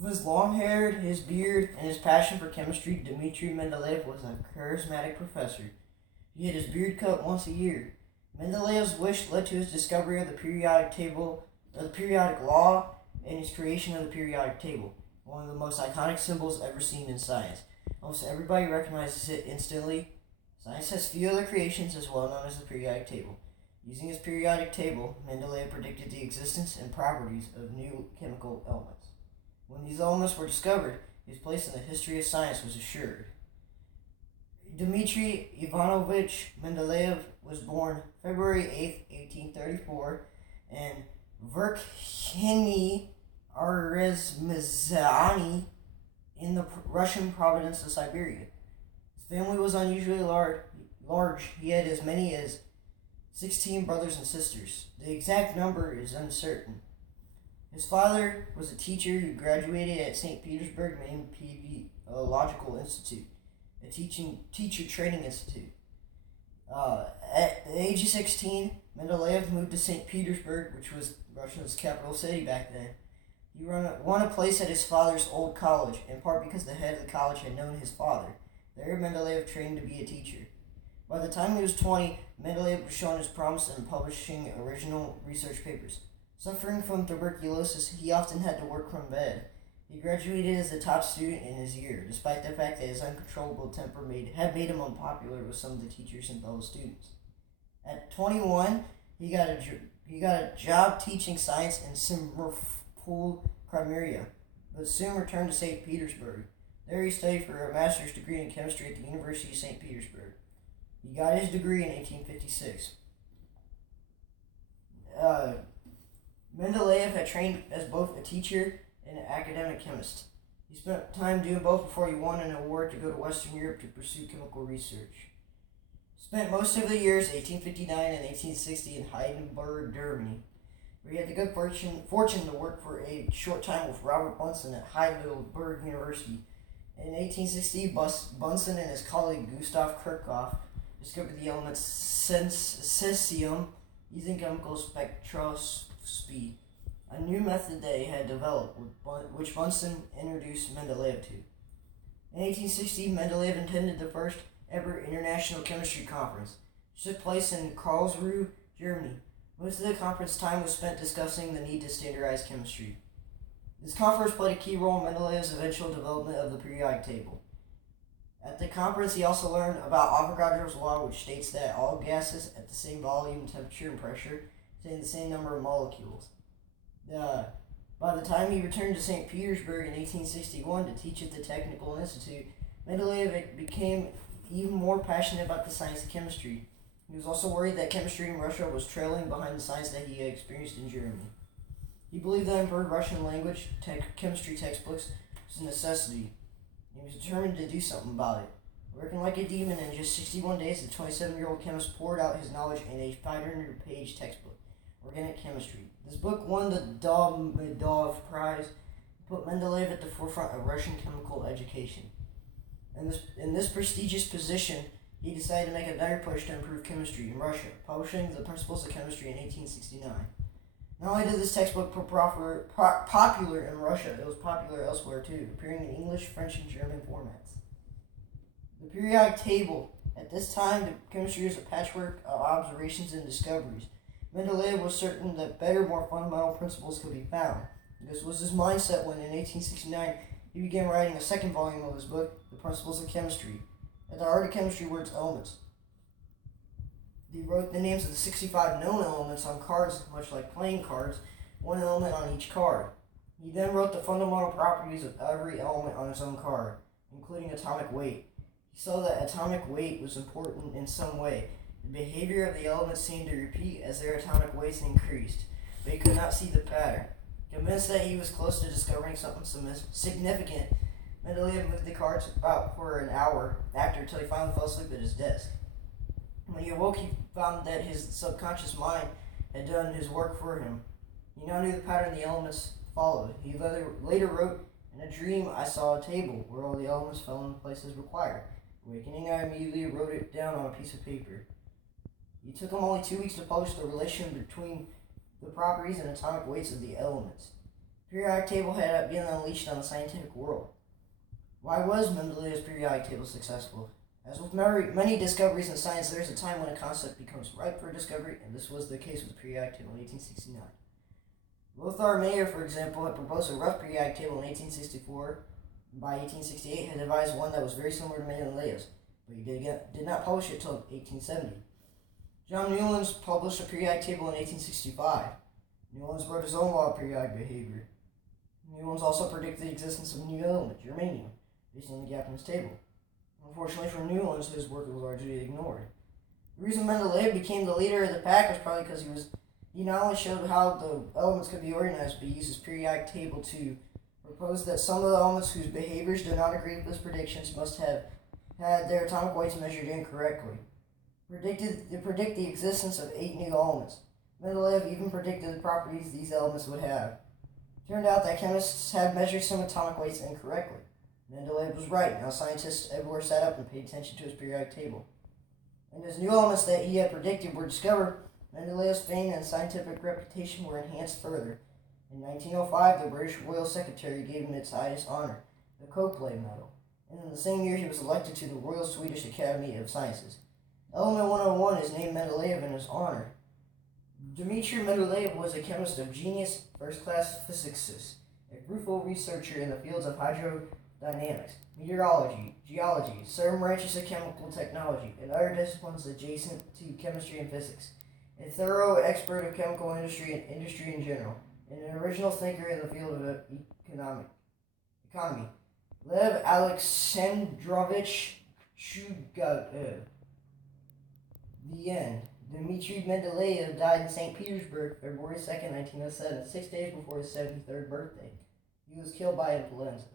With his long hair, his beard, and his passion for chemistry, Dmitri Mendeleev was a charismatic professor. He had his beard cut once a year. Mendeleev's wish led to his discovery of the periodic table, or the periodic law, and his creation of the periodic table, one of the most iconic symbols ever seen in science. Almost everybody recognizes it instantly. Science has few other creations as well known as the periodic table. Using his periodic table, Mendeleev predicted the existence and properties of new chemical elements. When these elements were discovered, his place in the history of science was assured. Dmitri Ivanovich Mendeleev was born February 8, 1834, in Verkhny Arezmizani in the Russian province of Siberia. His family was unusually large. He had as many as 16 brothers and sisters. The exact number is uncertain. His father was a teacher who graduated at St. Petersburg Main Pedagogical Institute, a teacher training institute. At the age of 16, Mendeleev moved to St. Petersburg, which was Russia's capital city back then. He won a place at his father's old college, in part because the head of the college had known his father. There, Mendeleev trained to be a teacher. By the time he was 20, Mendeleev was shown his promise in publishing original research papers. Suffering from tuberculosis, he often had to work from bed. He graduated as the top student in his year, despite the fact that his uncontrollable temper had made him unpopular with some of the teachers and fellow students. At 21, he got a job teaching science in Simferopol, Crimea, but soon returned to St. Petersburg. There he studied for a master's degree in chemistry at the University of St. Petersburg. He got his degree in 1856. Mendeleev had trained as both a teacher and an academic chemist. He spent time doing both before he won an award to go to Western Europe to pursue chemical research. Spent most of the years 1859 and 1860 in Heidelberg, Germany, where he had the good fortune to work for a short time with Robert Bunsen at Heidelberg University. In 1860, Bunsen and his colleague Gustav Kirchhoff discovered the element cesium using chemical spectroscopy, a new method they had developed, which Bunsen introduced Mendeleev to. In 1860, Mendeleev attended the first ever International Chemistry Conference, which took place in Karlsruhe, Germany. Most of the conference time was spent discussing the need to standardize chemistry. This conference played a key role in Mendeleev's eventual development of the periodic table. At the conference, he also learned about Avogadro's law, which states that all gases at the same volume, temperature, and pressure contain the same number of molecules. By the time he returned to St. Petersburg in 1861 to teach at the Technical Institute, Mendeleev became even more passionate about the science of chemistry. He was also worried that chemistry in Russia was trailing behind the science that he had experienced in Germany. He believed that improved Russian language chemistry textbooks was a necessity. He was determined to do something about it. Working like a demon, in just 61 days, the 27-year-old chemist poured out his knowledge in a 500-page textbook, Organic Chemistry. This book won the Medov Prize and put Mendeleev at the forefront of Russian chemical education. In this prestigious position, he decided to make another push to improve chemistry in Russia, publishing The Principles of Chemistry in 1869. Not only did this textbook popular in Russia, it was popular elsewhere too, appearing in English, French, and German formats. The periodic table. At this time, chemistry was a patchwork of observations and discoveries. Mendeleev was certain that better, more fundamental principles could be found. This was his mindset when, in 1869, he began writing a second volume of his book, The Principles of Chemistry. At the heart of chemistry were its elements. He wrote the names of the 65 known elements on cards, much like playing cards, one element on each card. He then wrote the fundamental properties of every element on his own card, including atomic weight. He saw that atomic weight was important in some way. The behavior of the elements seemed to repeat as their atomic weights increased, but he could not see the pattern. Convinced that he was close to discovering something significant, Mendeleev moved the cards about for an hour after until he finally fell asleep at his desk. When he awoke, he found that his subconscious mind had done his work for him. He now knew the pattern the elements followed. He later wrote, "In a dream, I saw a table where all the elements fell in place as required. Awakening, I immediately wrote it down on a piece of paper." It took him only 2 weeks to publish the relation between the properties and atomic weights of the elements. The periodic table had been unleashed on the scientific world. Why was Mendeleev's periodic table successful? As with many discoveries in science, there is a time when a concept becomes ripe for discovery, and this was the case with the periodic table in 1869. Lothar Meyer, for example, had proposed a rough periodic table in 1864. By 1868, had devised one that was very similar to Mendeleev's, but he did not publish it until 1870. John Newlands published a periodic table in 1865. Newlands wrote his own law of periodic behavior. Newlands also predicted the existence of a new element, germanium, based on the gap in his table. Unfortunately for Newlands, his work was largely ignored. The reason Mendeleev became the leader of the pack was probably because he not only showed how the elements could be organized, but he used his periodic table to propose that some of the elements whose behaviors did not agree with his predictions must have had their atomic weights measured incorrectly. To predict the existence of 8 new elements. Mendeleev even predicted the properties these elements would have. It turned out that chemists had measured some atomic weights incorrectly. Mendeleev was right. Now scientists everywhere sat up and paid attention to his periodic table. And as new elements that he had predicted were discovered, Mendeleev's fame and scientific reputation were enhanced further. In 1905, the British Royal Secretary gave him its highest honor, the Copley Medal, and in the same year he was elected to the Royal Swedish Academy of Sciences. Element 101 is named Mendeleev in his honor. Dmitri Mendeleev was a chemist of genius, first-class physicist, a fruitful researcher in the fields of hydrodynamics, meteorology, geology, certain branches of chemical technology, and other disciplines adjacent to chemistry and physics. A thorough expert of chemical industry and industry in general, and an original thinker in the field of economy. Lev Alexandrovich Shugaev. The end. Dmitri Mendeleev died in St. Petersburg, February 2nd, 1907, 6 days before his 73rd birthday. He was killed by influenza.